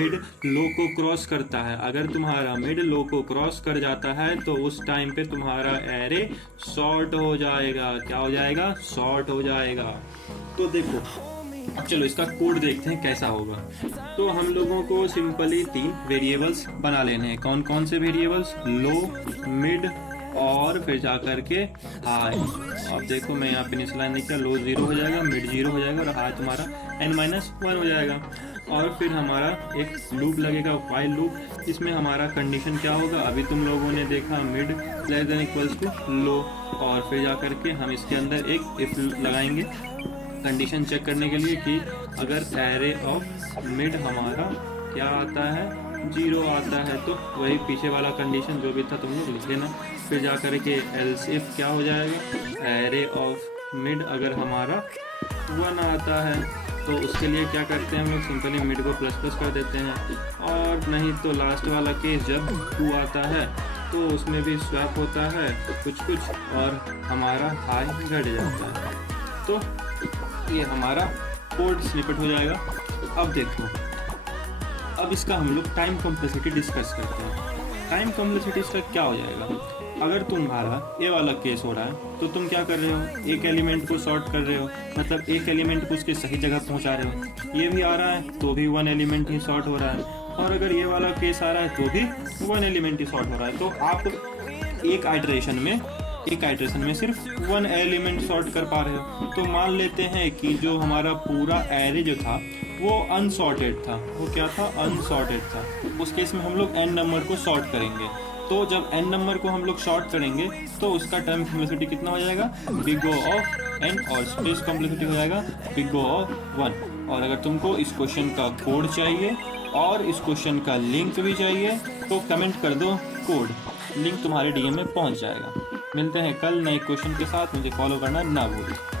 Mid लो को cross करता है। अगर तुम्हारा मिड लो को क्रॉस कर जाता है तो उस टाइम पे तुम्हारा एरे शॉर्ट हो जाएगा। क्या हो जाएगा? शॉर्ट हो जाएगा। तो देखो, अब चलो इसका कोड देखते हैं कैसा होगा। तो हम लोगों को सिंपली 3 वेरिएबल्स बना लेने हैं। कौन कौन से वेरिएबल्स? लो, मिड और फिर जा करके हाई। अब देखो मैं यहाँ पे इनिशियलाइज नहीं किया, लो 0 हो जाएगा, मिड 0 हो जाएगा और हाई तुम्हारा n-1 हो जाएगा। और फिर हमारा एक लूप लगेगा, व्हाइल लूप। इसमें हमारा कंडीशन क्या होगा? अभी तुम लोगों ने देखा mid less than equals to low, और फिर जा करके हम इसके अंदर एक इफ लगाएंगे कंडीशन चेक करने के लिए कि अगर एरे ऑफ मिड हमारा क्या आता है? 0 आता है, तो वही पीछे वाला कंडीशन जो भी था तुम लोग लिख लेना। फिर जा कर के एल्स इफ क्या हो जाएगा? एरे ऑफ मिड अगर हमारा 1 आता है तो उसके लिए क्या करते हैं हम लोग? सिंपली मिड को प्लस प्लस कर देते हैं। और नहीं तो लास्ट वाला केस जब 2 आता है तो उसमें भी स्वैप होता है कुछ कुछ और हमारा हाई घट जाता है। तो ये हमारा कोड स्निपेट हो जाएगा। अब देखो, अब इसका हम लोग टाइम कॉम्प्लेक्सिटी डिस्कस करते हैं। टाइम कॉम्प्लेक्सिटी इसका क्या हो जाएगा? अगर तुम्हारा ये वाला केस हो रहा है तो तुम क्या कर रहे हो? एक एलिमेंट को सॉर्ट कर रहे हो, मतलब एक एलिमेंट को उसके सही जगह पहुंचा रहे हो। ये भी आ रहा है तो भी 1 एलिमेंट ही सॉर्ट हो रहा है, और अगर ये वाला केस आ रहा है तो भी 1 एलिमेंट ही सॉर्ट हो रहा है। तो आप एक आइटरेशन में सिर्फ 1 एलिमेंट सॉर्ट कर पा रहे हो। तो मान लेते हैं कि जो हमारा पूरा एरे जो था वो अनसॉर्टेड था। वो क्या था? अनसॉर्टेड था। उस केस में हम लोग n नंबर को सॉर्ट करेंगे। तो जब n नंबर को हम लोग सॉर्ट करेंगे तो उसका टाइम कॉम्प्लेक्सिटी कितना हो जाएगा? बिग O ऑफ n, और स्पेस कॉम्प्लेक्सिटी हो जाएगा बिग O ऑफ 1। और अगर तुमको इस क्वेश्चन का कोड चाहिए और इस क्वेश्चन का लिंक भी चाहिए तो कमेंट कर दो कोड, लिंक तुम्हारे DM में पहुंच जाएगा। मिलते हैं कल नए क्वेश्चन के साथ, मुझे फॉलो करना ना भूलें।